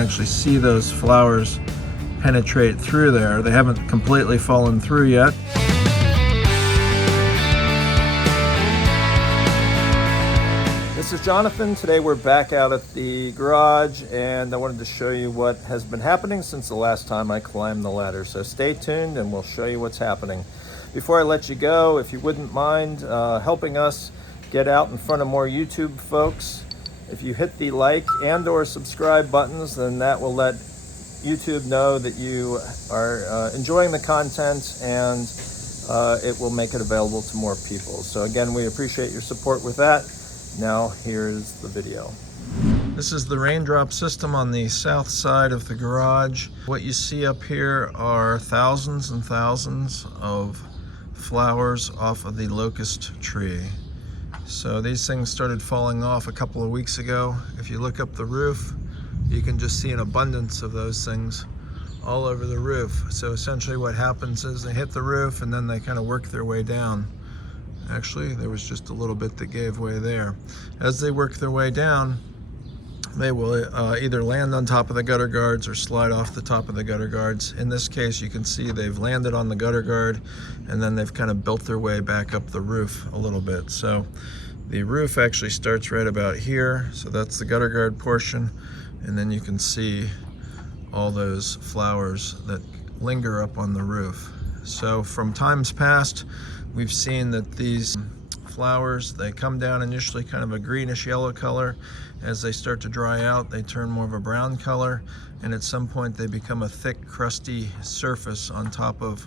actually see those flowers penetrate through there. They haven't completely fallen through yet. This is Jonathan. Today we're back out at the garage and I wanted to show you what has been happening since the last time I climbed the ladder. So stay tuned and we'll show you what's happening. Before I let you go, if you wouldn't mind helping us get out in front of more YouTube folks, if you hit the like and or subscribe buttons, then that will let YouTube know that you are enjoying the content, and it will make it available to more people. So again, we appreciate your support with that. Now here's the video. This is the RainDrop system on the south side of the garage. What you see up here are thousands and thousands of flowers off of the locust tree. So these things started falling off a couple of weeks ago. If you look up the roof, you can just see an abundance of those things all over the roof. So essentially what happens is they hit the roof and then they kind of work their way down. Actually, there was just a little bit that gave way there. As they work their way down, they will either land on top of the gutter guards or slide off the top of the gutter guards. In this case, you can see they've landed on the gutter guard and then they've kind of built their way back up the roof a little bit. So the roof actually starts right about here. So that's the gutter guard portion. And then you can see all those flowers that linger up on the roof. So from times past, we've seen that these flowers, they come down initially kind of a greenish yellow color. As they start to dry out, they turn more of a brown color, and at some point they become a thick, crusty surface on top of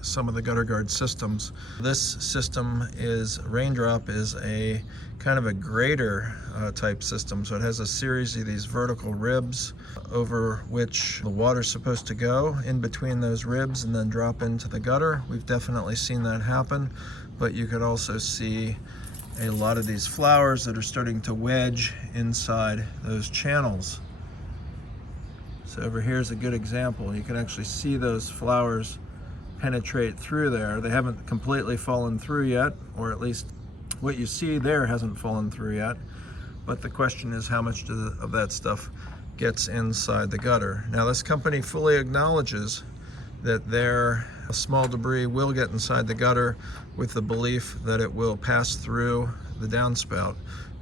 some of the gutter guard systems. This system is, RainDrop is a kind of a Grater type system. So it has a series of these vertical ribs over which the water's supposed to go in between those ribs and then drop into the gutter. We've definitely seen that happen, but you could also see a lot of these flowers that are starting to wedge inside those channels. So over here is a good example. You can actually see those flowers penetrate through there. They haven't completely fallen through yet, or at least what you see there hasn't fallen through yet. But the question is how much of that stuff gets inside the gutter. Now this company fully acknowledges that their small debris will get inside the gutter with the belief that it will pass through the downspout.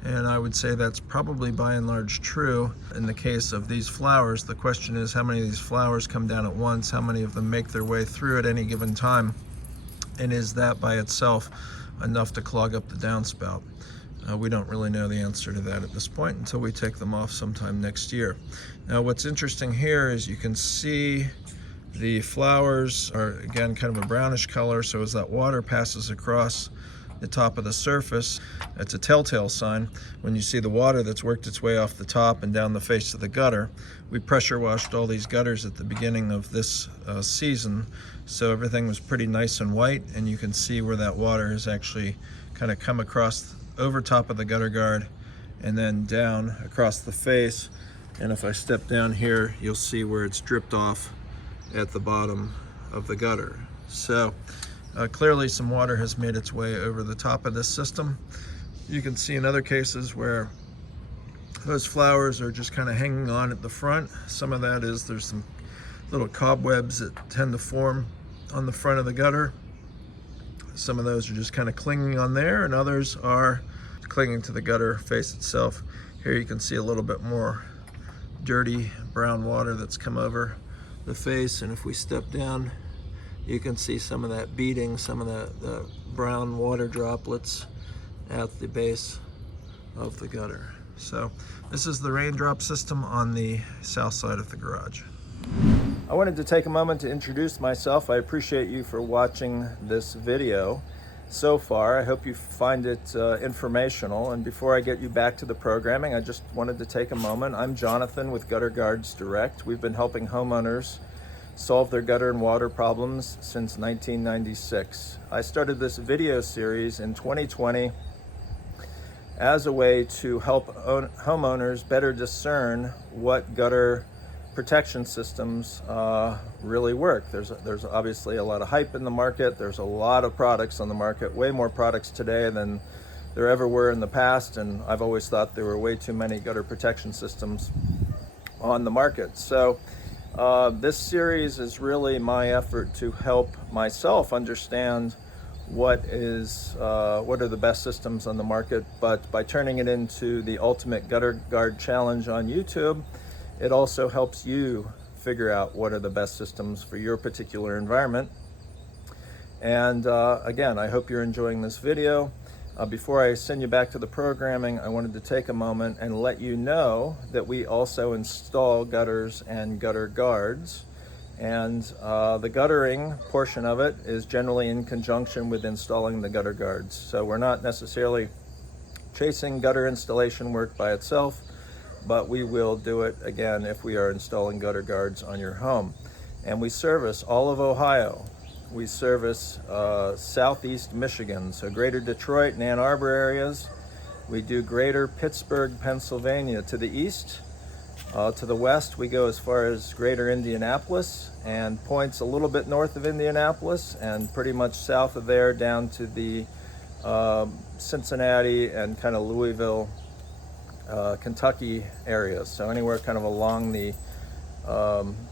And I would say that's probably by and large true. In the case of these flowers, the question is how many of these flowers come down at once, how many of them make their way through at any given time, and is that by itself enough to clog up the downspout? We don't really know the answer to that at this point until we take them off sometime next year. Now what's interesting here is you can see the flowers are again kind of a brownish color, so as that water passes across the top of the surface, it's a telltale sign. When you see the water that's worked its way off the top and down the face of the gutter, we pressure washed all these gutters at the beginning of this season, so everything was pretty nice and white, and you can see where that water has actually kind of come across over top of the gutter guard and then down across the face. And if I step down here, you'll see where it's dripped off at the bottom of the gutter. So clearly some water has made its way over the top of this system. You can see in other cases where those flowers are just kind of hanging on at the front. Some of that is there's some little cobwebs that tend to form on the front of the gutter. Some of those are just kind of clinging on there, and others are clinging to the gutter face itself. Here you can see a little bit more dirty brown water that's come over the face, and if we step down, you can see some of that beading, some of the brown water droplets at the base of the gutter. So this is the RainDrop system on the south side of the garage. I wanted to take a moment to introduce myself. I appreciate you for watching this video so far. I hope you find it informational. And before I get you back to the programming, I just wanted to take a moment. I'm Jonathan with Gutter Guards Direct. We've been helping homeowners solve their gutter and water problems since 1996. I started this video series in 2020 as a way to help homeowners better discern what gutter protection systems really work. There's obviously a lot of hype in the market. There's a lot of products on the market, way more products today than there ever were in the past, and I've always thought there were way too many gutter protection systems on the market. So this series is really my effort to help myself understand what are the best systems on the market, but by turning it into the Ultimate Gutter Guard Challenge on YouTube, it also helps you figure out what are the best systems for your particular environment. And again, I hope you're enjoying this video. Before I send you back to the programming, I wanted to take a moment and let you know that we also install gutters and gutter guards. And the guttering portion of it is generally in conjunction with installing the gutter guards. So we're not necessarily chasing gutter installation work by itself, but we will do it again if we are installing gutter guards on your home. And we service all of Ohio. We service southeast Michigan, so greater Detroit and Ann Arbor areas. We do greater Pittsburgh, Pennsylvania to the east. To the west, we go as far as greater Indianapolis and points a little bit north of Indianapolis, and pretty much south of there down to the Cincinnati and kind of Louisville, Kentucky areas. So anywhere kind of along the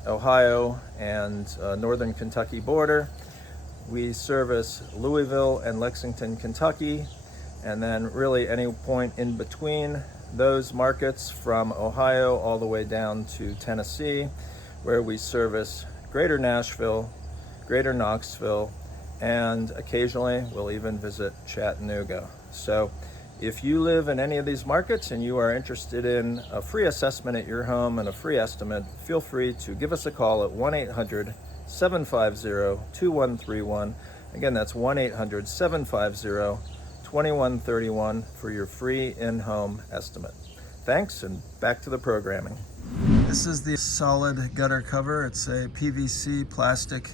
Ohio and northern Kentucky border. We service Louisville and Lexington, Kentucky, and then really any point in between those markets from Ohio all the way down to Tennessee, where we service greater Nashville, greater Knoxville, and occasionally we'll even visit Chattanooga. So if you live in any of these markets and you are interested in a free assessment at your home and a free estimate, feel free to give us a call at 1-800-750-2131. Again, that's 1-800-750-2131 for your free in-home estimate. Thanks, and back to the programming. This is the solid gutter cover. It's a PVC plastic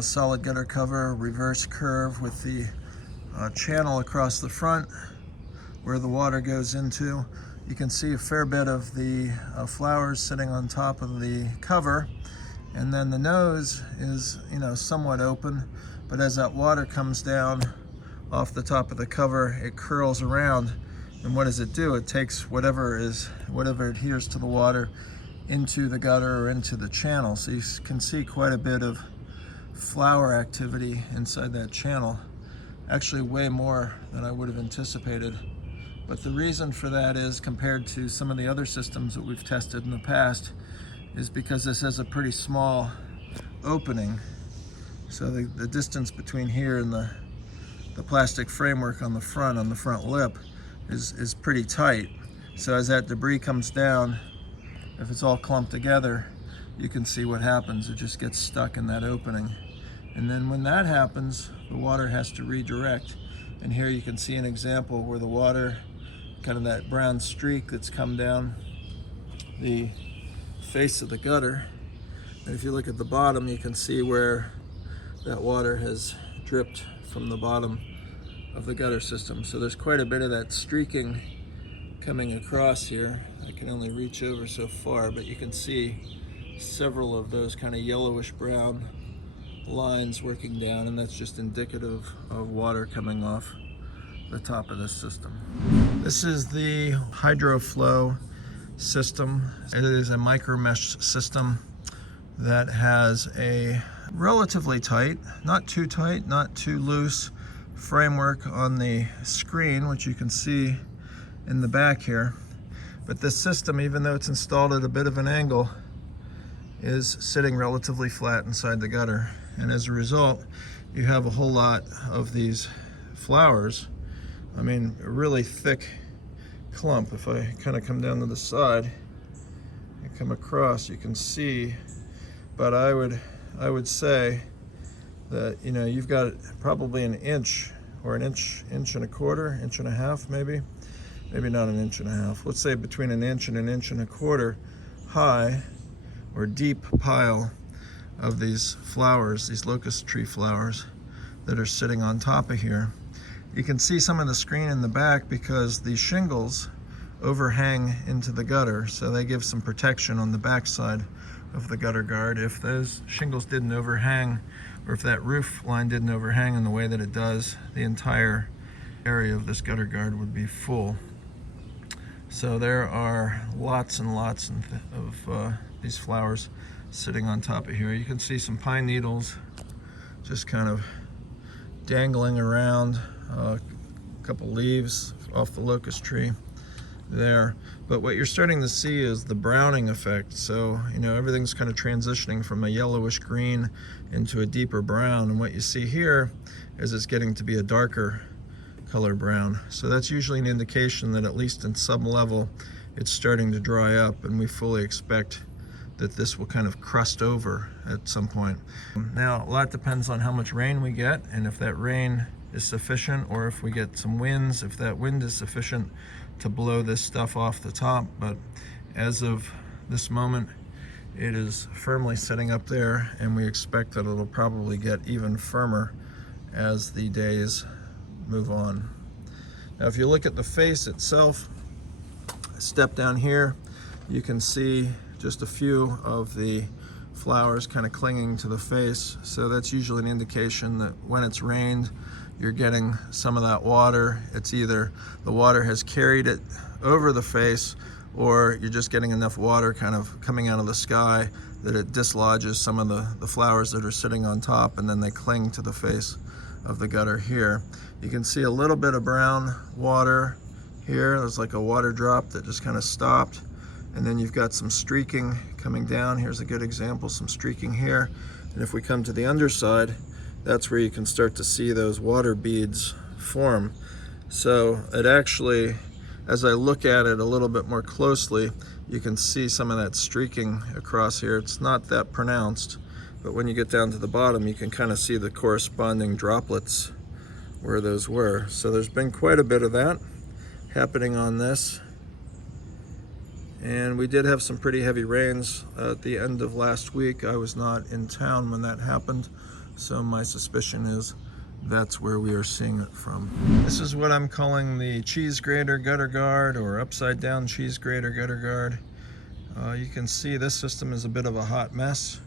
solid gutter cover, reverse curve with the channel across the front where the water goes into. You can see a fair bit of the flowers sitting on top of the cover, and then the nose is, somewhat open, but as that water comes down off the top of the cover, it curls around, and what does it do? It takes whatever adheres to the water into the gutter or into the channel. So you can see quite a bit of flower activity inside that channel. Actually way more than I would have anticipated. But the reason for that is, compared to some of the other systems that we've tested in the past, is because this has a pretty small opening. So the distance between here and the plastic framework on the front lip is pretty tight. So as that debris comes down, if it's all clumped together, you can see what happens. It just gets stuck in that opening. And then when that happens, the water has to redirect. And here you can see an example where the water, kind of that brown streak that's come down the face of the gutter. And if you look at the bottom, you can see where that water has dripped from the bottom of the gutter system. So there's quite a bit of that streaking coming across here. I can only reach over so far, but you can see several of those kind of yellowish brown lines working down, and that's just indicative of water coming off the top of this system. This is the HydroFlo system. It is a micro mesh system that has a relatively tight, not too loose framework on the screen, which you can see in the back here. But this system, even though it's installed at a bit of an angle, is sitting relatively flat inside the gutter. And as a result, you have a whole lot of these flowers. I mean, a really thick clump. If I kind of come down to the side and come across, you can see, but I would say that, you've got probably an inch or an inch and a quarter, inch and a half maybe not an inch and a half. Let's say between an inch and a quarter high or deep pile of these flowers, these locust tree flowers that are sitting on top of here. You can see some of the screen in the back because the shingles overhang into the gutter, so they give some protection on the back side of the gutter guard. If those shingles didn't overhang, or if that roof line didn't overhang in the way that it does, the entire area of this gutter guard would be full. So there are lots and lots of these flowers sitting on top of here. You can see some pine needles just kind of dangling around, a couple leaves off the locust tree there. But what you're starting to see is the browning effect. So, you know, everything's kind of transitioning from a yellowish green into a deeper brown. And what you see here is it's getting to be a darker color brown. So that's usually an indication that at least in some level it's starting to dry up, and we fully expect that this will kind of crust over at some point. Now, a lot depends on how much rain we get, and if that rain is sufficient, or if we get some winds, if that wind is sufficient to blow this stuff off the top. But as of this moment, it is firmly sitting up there, and we expect that it'll probably get even firmer as the days move on. Now, if you look at the face itself, step down here, you can see just a few of the flowers kind of clinging to the face. So that's usually an indication that when it's rained, you're getting some of that water. It's either the water has carried it over the face, or you're just getting enough water kind of coming out of the sky that it dislodges some of the flowers that are sitting on top, and then they cling to the face of the gutter here. You can see a little bit of brown water here. There's like a water drop that just kind of stopped. And then you've got some streaking coming down. Here's a good example, some streaking here. And if we come to the underside, that's where you can start to see those water beads form. So it actually, as I look at it a little bit more closely, you can see some of that streaking across here. It's not that pronounced, but when you get down to the bottom, you can kind of see the corresponding droplets where those were. So there's been quite a bit of that happening on this. And we did have some pretty heavy rains at the end of last week. I was not in town when that happened, so my suspicion is that's where we are seeing it from. This is what I'm calling the cheese grater gutter guard, or upside down cheese grater gutter guard. You can see this system is a bit of a hot mess.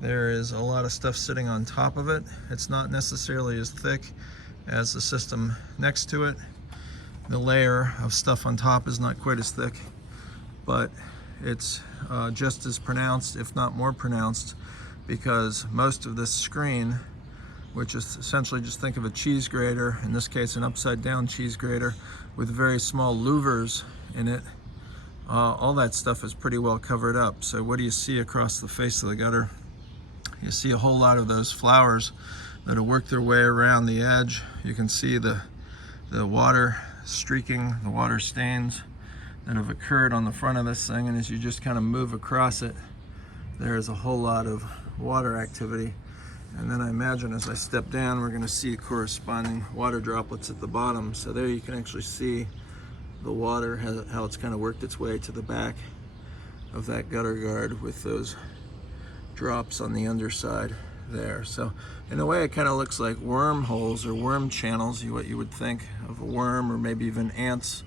There is a lot of stuff sitting on top of it. It's not necessarily as thick as the system next to it. The layer of stuff on top is not quite as thick, but it's just as pronounced, if not more pronounced, because most of this screen, which is essentially, just think of a cheese grater, in this case an upside down cheese grater with very small louvers in it, all that stuff is pretty well covered up. So what do you see across the face of the gutter? You see a whole lot of those flowers that have worked their way around the edge. You can see the water streaking, the water stains that have occurred on the front of this thing, and as you just kind of move across it, there's a whole lot of water activity. And then I imagine as I step down, we're going to see corresponding water droplets at the bottom. So there you can actually see the water, how it's kind of worked its way to the back of that gutter guard with those drops on the underside there. So in a way, it kind of looks like wormholes or worm channels, what you would think of a worm, or maybe even ants,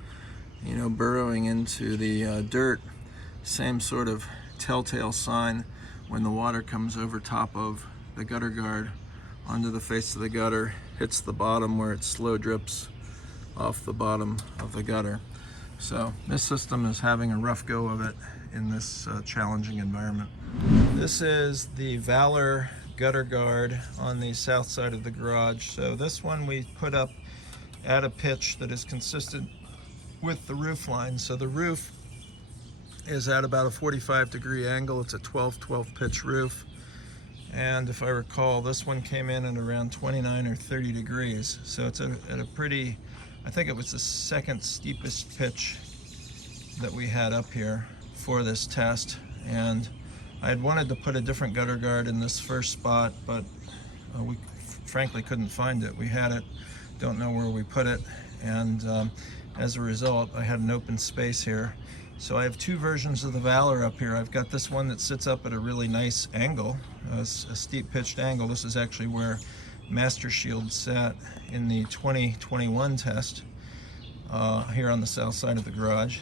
you know, burrowing into the dirt. Same sort of telltale sign when the water comes over top of the gutter guard onto the face of the gutter, hits the bottom where it slow drips off the bottom of the gutter. So this system is having a rough go of it in this challenging environment. This is the Valor gutter guard on the south side of the garage. So this one we put up at a pitch that is consistent with the roof line. So the roof is at about a 45-degree angle. It's a 12 pitch roof. And if I recall, this one came in at around 29 or 30 degrees. So it's at a pretty, I think it was the second steepest pitch that we had up here for this test. And I had wanted to put a different gutter guard in this first spot, but we frankly couldn't find it. We had it, don't know where we put it. And as a result, I had an open space here. So I have two versions of the Valor up here. I've got this one that sits up at a really nice angle, a steep pitched angle. This is actually where MasterShield sat in the 2021 test here on the south side of the garage.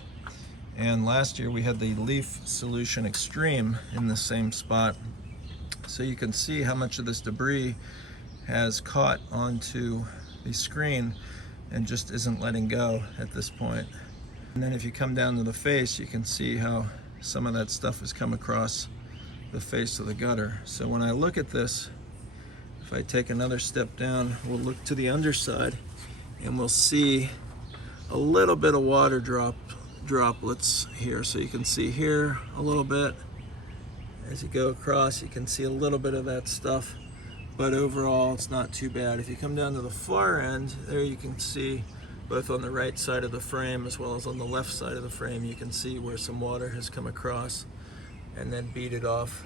And last year we had the Leaf Solution Extreme in the same spot. So you can see how much of this debris has caught onto the screen and just isn't letting go at this point. And then if you come down to the face, you can see how some of that stuff has come across the face of the gutter. So when I look at this, if I take another step down, we'll look to the underside and we'll see a little bit of water droplets here. So you can see here a little bit. As you go across, you can see a little bit of that stuff, but overall it's not too bad. If you come down to the far end, there you can see both on the right side of the frame as well as on the left side of the frame, you can see where some water has come across and then beaded off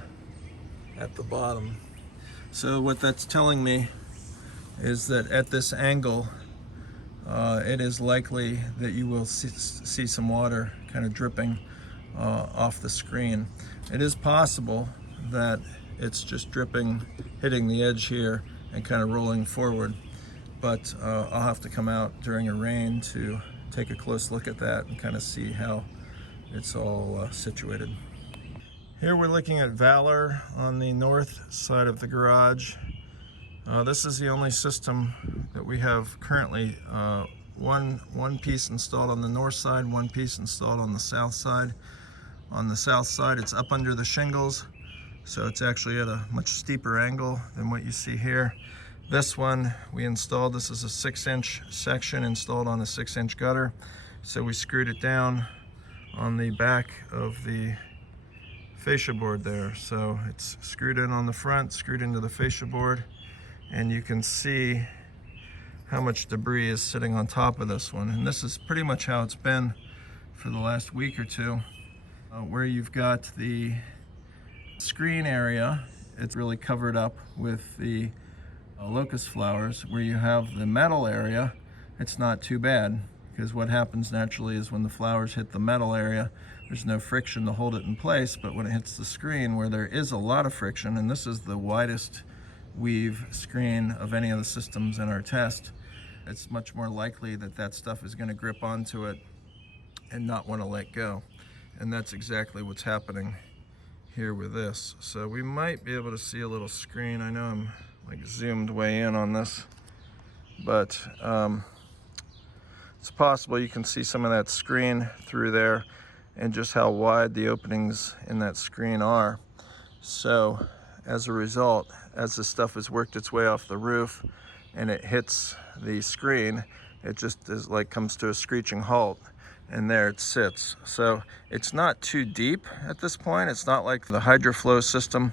at the bottom. So what that's telling me is that at this angle, it is likely that you will see some water kind of dripping off the screen. It is possible that it's just dripping, hitting the edge here and kind of rolling forward, but I'll have to come out during a rain to take a close look at that and kind of see how it's all situated. Here we're looking at Valor on the north side of the garage. This is the only system that we have currently. One piece installed on the north side, one piece installed on the south side. On the south side, it's up under the shingles, so it's actually at a much steeper angle than what you see here. This one we installed, this is a 6-inch section installed on a 6-inch gutter. So we screwed it down on the back of the fascia board there. So it's screwed in on the front, screwed into the fascia board, and you can see how much debris is sitting on top of this one. And this is pretty much how it's been for the last week or two. Where you've got the screen area, it's really covered up with the locust flowers. Where you have the metal area, it's not too bad, because what happens naturally is when the flowers hit the metal area, there's no friction to hold it in place, but when it hits the screen where there is a lot of friction, and this is the widest weave screen of any of the systems in our test, it's much more likely that that stuff is going to grip onto it and not want to let go. And that's exactly what's happening here with this. So we might be able to see a little screen. I know I'm like zoomed way in on this, but it's possible you can see some of that screen through there and just how wide the openings in that screen are. So as a result, as this stuff has worked its way off the roof and it hits the screen, it just is like comes to a screeching halt, and there it sits. So it's not too deep at this point. It's not like the HydroFlo system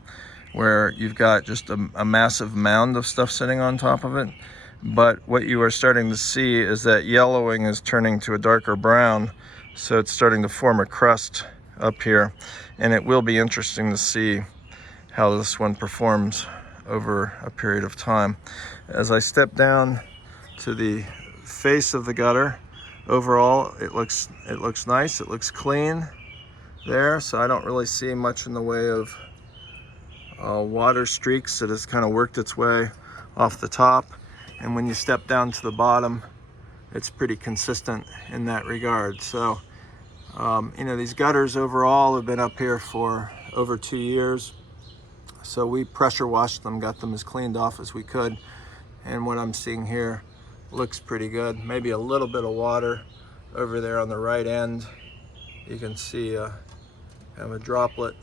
where you've got just a massive mound of stuff sitting on top of it. But what you are starting to see is that yellowing is turning to a darker brown. So it's starting to form a crust up here. And it will be interesting to see how this one performs over a period of time. As I step down to the face of the gutter, overall it looks nice, it looks clean there, so I don't really see much in the way of water streaks that has kind of worked its way off the top. And when you step down to the bottom, it's pretty consistent in that regard. So you know, these gutters overall have been up here for over 2 years, so we pressure washed them, got them as cleaned off as we could, and what I'm seeing here looks pretty good. Maybe a little bit of water over there on the right end. You can see have a droplet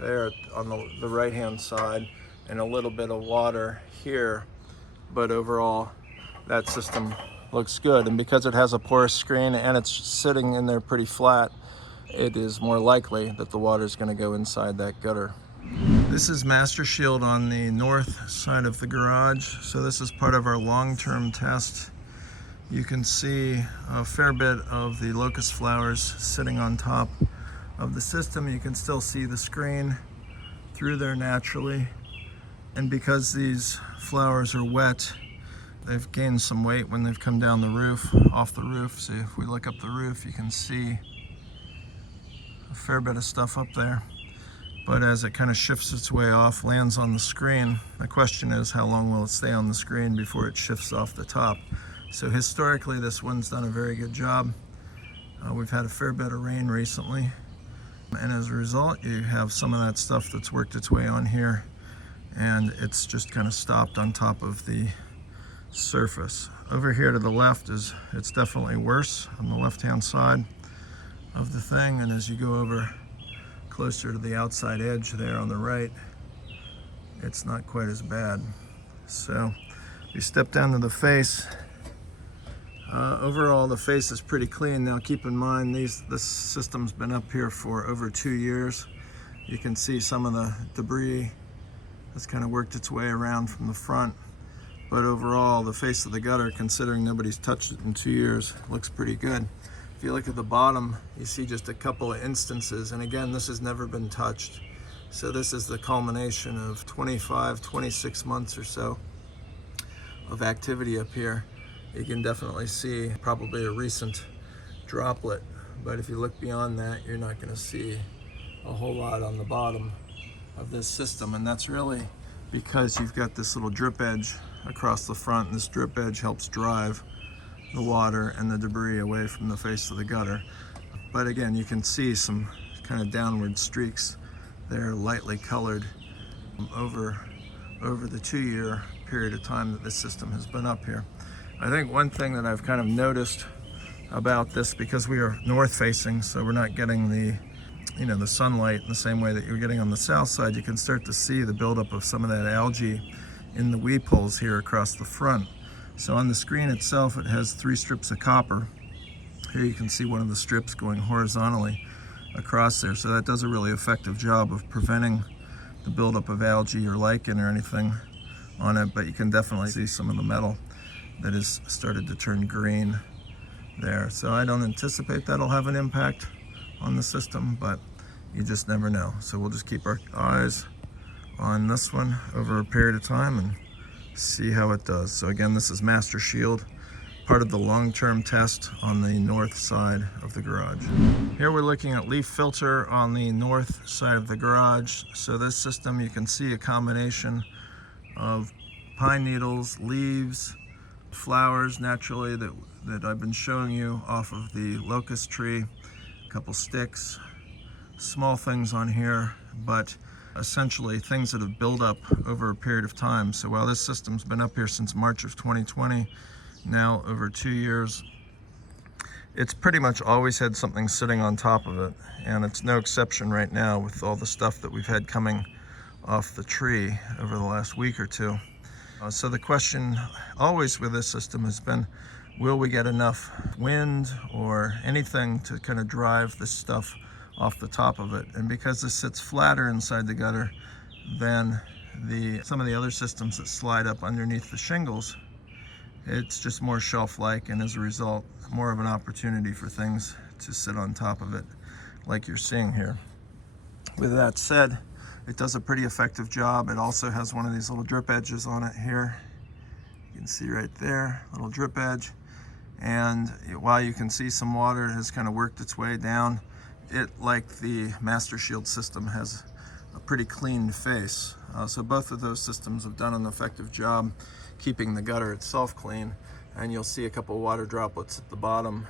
there on the right hand side and a little bit of water here, but overall that system looks good. And because it has a porous screen and it's sitting in there pretty flat, it is more likely that the water is going to go inside that gutter. This is MasterShield on the north side of the garage. So this is part of our long-term test. You can see a fair bit of the locust flowers sitting on top of the system. You can still see the screen through there naturally. And because these flowers are wet, they've gained some weight when they've come down the roof, off the roof. So if we look up the roof, you can see a fair bit of stuff up there. But as it kind of shifts its way off, lands on the screen, the question is how long will it stay on the screen before it shifts off the top. So historically, this one's done a very good job. We've had a fair bit of rain recently, and as a result, you have some of that stuff that's worked its way on here, and it's just kind of stopped on top of the surface. Over here to the left it's definitely worse on the left-hand side. of the thing, and as you go over closer to the outside edge there on the right, it's not quite as bad. So if you step down to the face, overall the face is pretty clean. Now keep in mind this system's been up here for over 2 years. You can see some of the debris has kind of worked its way around from the front, but overall the face of the gutter, considering nobody's touched it in 2 years, looks pretty good. If you look at the bottom, you see just a couple of instances, and again, this has never been touched. So this is the culmination of 25, 26 months or so of activity up here. You can definitely see probably a recent droplet, but if you look beyond that, you're not going to see a whole lot on the bottom of this system, and that's really because you've got this little drip edge across the front, and this drip edge helps drive the water and the debris away from the face of the gutter. But again, you can see some kind of downward streaks there, lightly colored over the 2-year period of time that this system has been up here. I think one thing that I've kind of noticed about this, because we are north facing, so we're not getting the the sunlight in the same way that you're getting on the south side, you can start to see the buildup of some of that algae in the weep holes here across the front. So on the screen itself, it has 3 strips of copper. Here you can see one of the strips going horizontally across there. So that does a really effective job of preventing the buildup of algae or lichen or anything on it, but you can definitely see some of the metal that has started to turn green there. So I don't anticipate that'll have an impact on the system, but you just never know. So we'll just keep our eyes on this one over a period of time and see how it does. So again, this is MasterShield, part of the long-term test on the north side of the garage. Here we're looking at LeafFilter on the north side of the garage. So this system, you can see a combination of pine needles, leaves, flowers naturally that I've been showing you off of the locust tree, a couple sticks, small things on here, but essentially things that have built up over a period of time. So while this system's been up here since March of 2020, now over 2 years, it's pretty much always had something sitting on top of it, and it's no exception right now with all the stuff that we've had coming off the tree over the last week or two. So the question always with this system has been, will we get enough wind or anything to kind of drive this stuff off the top of it? And because this sits flatter inside the gutter than some of the other systems that slide up underneath the shingles, it's just more shelf-like, and as a result, more of an opportunity for things to sit on top of it, like you're seeing here. With that said, it does a pretty effective job. It also has one of these little drip edges on it here. You can see right there, little drip edge. And while you can see some water has kind of worked its way down, it, like the MasterShield system, has a pretty clean face. So both of those systems have done an effective job keeping the gutter itself clean. And you'll see a couple water droplets at the bottom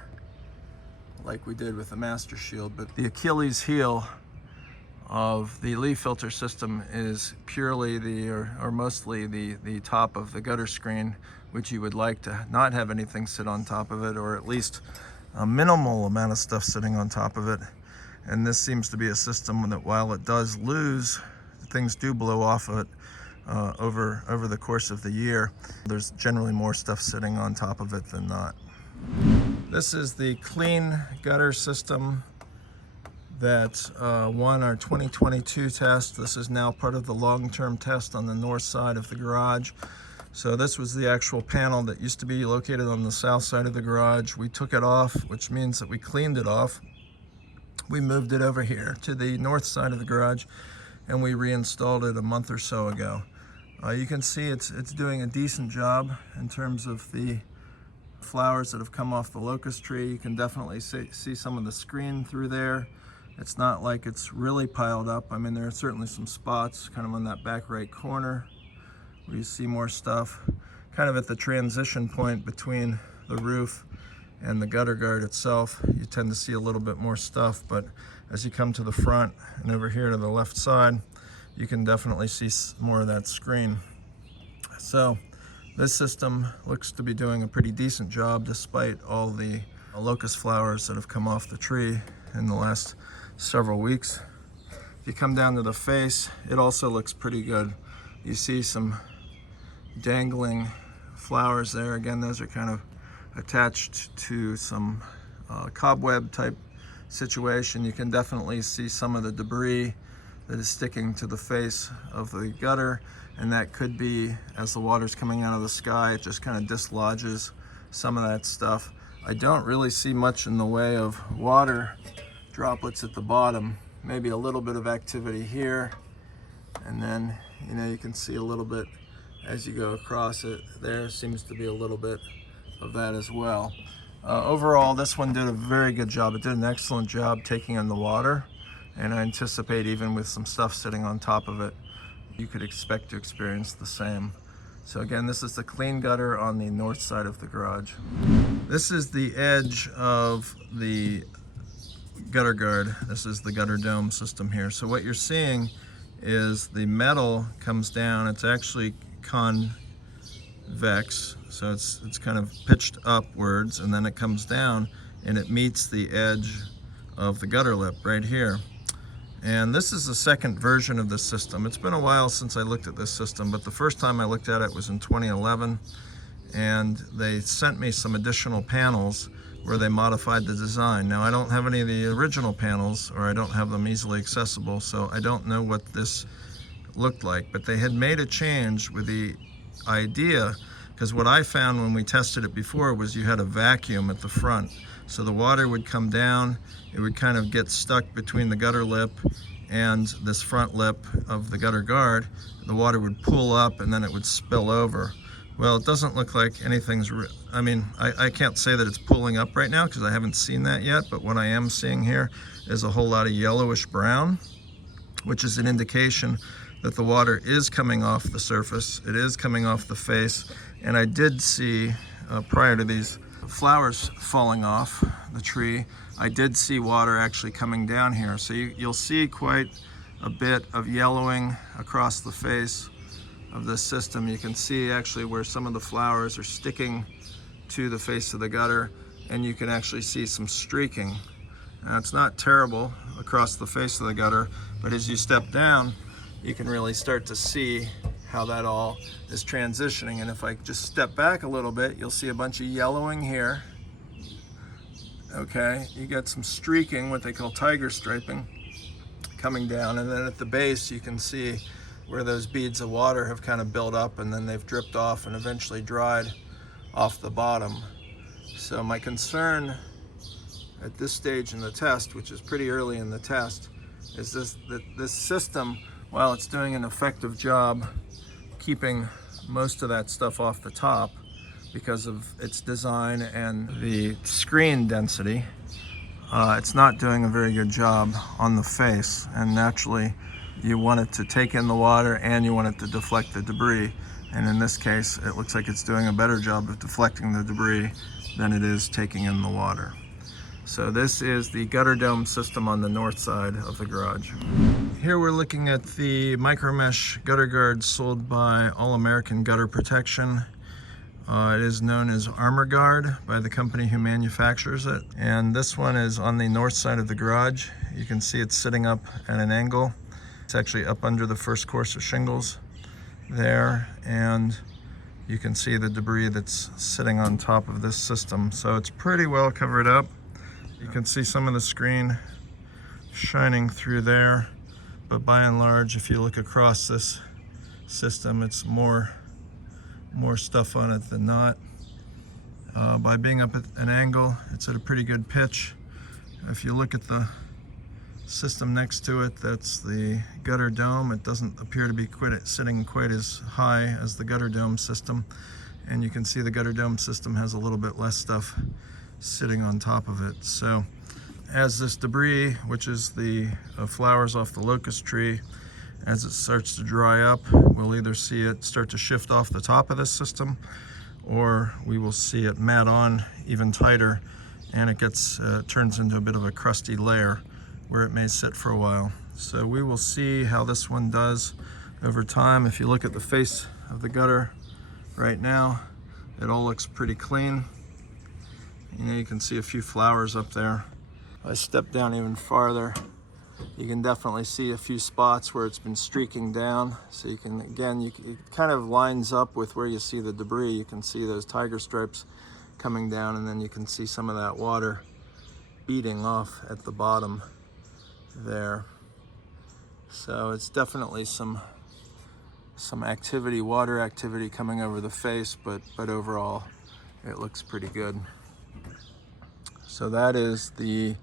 like we did with the MasterShield. But the Achilles heel of the LeafFilter system is purely or mostly the top of the gutter screen, which you would like to not have anything sit on top of it, or at least a minimal amount of stuff sitting on top of it. And this seems to be a system that, while it does lose, things do blow off of it over the course of the year. There's generally more stuff sitting on top of it than not. This is the Klean Gutter system that won our 2022 test. This is now part of the long-term test on the north side of the garage. So this was the actual panel that used to be located on the south side of the garage. We took it off, which means that we cleaned it off. We moved it over here to the north side of the garage, and we reinstalled it a month or so ago. You can see it's doing a decent job in terms of the flowers that have come off the locust tree. You can definitely see some of the screen through there. It's not like it's really piled up. I mean, there are certainly some spots kind of on that back right corner where you see more stuff, kind of at the transition point between the roof and the gutter guard itself. You tend to see a little bit more stuff, but as you come to the front and over here to the left side, you can definitely see more of that screen. So this system looks to be doing a pretty decent job despite all the locust flowers that have come off the tree in the last several weeks. If you come down to the face, it also looks pretty good. You see some dangling flowers there. Again, those are kind of attached to some cobweb type situation. You can definitely see some of the debris that is sticking to the face of the gutter, and that could be, as the water's coming out of the sky, it just kind of dislodges some of that stuff. I don't really see much in the way of water droplets at the bottom. Maybe a little bit of activity here, and then you can see a little bit as you go across it. There seems to be a little bit of that as well. Overall, this one did a very good job. It did an excellent job taking in the water, and I anticipate even with some stuff sitting on top of it, you could expect to experience the same. So again, this is the Klean Gutter on the north side of the garage. This is the edge of the gutter guard. This is the GutterDome system here. So what you're seeing is the metal comes down. It's actually convex, so it's kind of pitched upwards, and then it comes down and it meets the edge of the gutter lip right here. And this is the second version of this system. It's been a while since I looked at this system, but the first time I looked at it was in 2011, and they sent me some additional panels where they modified the design. Now, I don't have any of the original panels, or I don't have them easily accessible, so I don't know what this looked like, but they had made a change with the idea, because what I found when we tested it before was you had a vacuum at the front. So the water would come down, it would kind of get stuck between the gutter lip and this front lip of the gutter guard. The water would pool up and then it would spill over. Well, it doesn't look like anything's, I can't say that it's pooling up right now because I haven't seen that yet, but what I am seeing here is a whole lot of yellowish brown, which is an indication that the water is coming off the surface, it is coming off the face, and I did see, prior to these flowers falling off the tree, I did see water actually coming down here. So you'll see quite a bit of yellowing across the face of this system. You can see actually where some of the flowers are sticking to the face of the gutter, and you can actually see some streaking. Now, it's not terrible across the face of the gutter, but as you step down, you can really start to see how that all is transitioning. And if I just step back a little bit, you'll see a bunch of yellowing here. Okay, you get some streaking, what they call tiger striping, coming down, and then at the base you can see where those beads of water have kind of built up, and then they've dripped off and eventually dried off the bottom. So my concern at this stage in the test, which is pretty early in the test, is that this system, while it's doing an effective job keeping most of that stuff off the top because of its design and the screen density, it's not doing a very good job on the face. And naturally, you want it to take in the water and you want it to deflect the debris. And in this case, it looks like it's doing a better job of deflecting the debris than it is taking in the water. So this is the GutterDome system on the north side of the garage. Here we're looking at the micro mesh gutter guard sold by All American Gutter Protection. It is known as Armour guard by the company who manufactures it. And this one is on the north side of the garage. You can see it's sitting up at an angle. It's actually up under the first course of shingles there, and you can see the debris that's sitting on top of this system. So it's pretty well covered up. You can see some of the screen shining through there, but by and large, if you look across this system, it's more stuff on it than not. By being up at an angle, it's at a pretty good pitch. If you look at the system next to it, that's the GutterDome. It doesn't appear to be sitting quite as high as the GutterDome system, and you can see the GutterDome system has a little bit less stuff sitting on top of it. So as this debris, which is the flowers off the locust tree, as it starts to dry up, we'll either see it start to shift off the top of this system, or we will see it mat on even tighter, and it gets turns into a bit of a crusty layer where it may sit for a while. So we will see how this one does over time. If you look at the face of the gutter right now, it all looks pretty clean. You can see a few flowers up there. If I step down even farther, you can definitely see a few spots where it's been streaking down. So you can, again, it kind of lines up with where you see the debris. You can see those tiger stripes coming down, and then you can see some of that water beating off at the bottom there. So it's definitely some activity, water activity coming over the face, but overall it looks pretty good. So that is the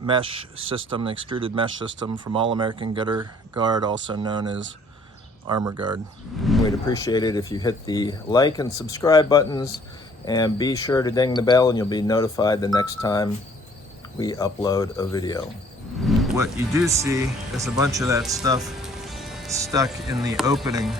mesh system, the extruded mesh system from All American Gutter Guard, also known as Armour Guard. We'd appreciate it if you hit the like and subscribe buttons, and be sure to ding the bell and you'll be notified the next time we upload a video. What you do see is a bunch of that stuff stuck in the opening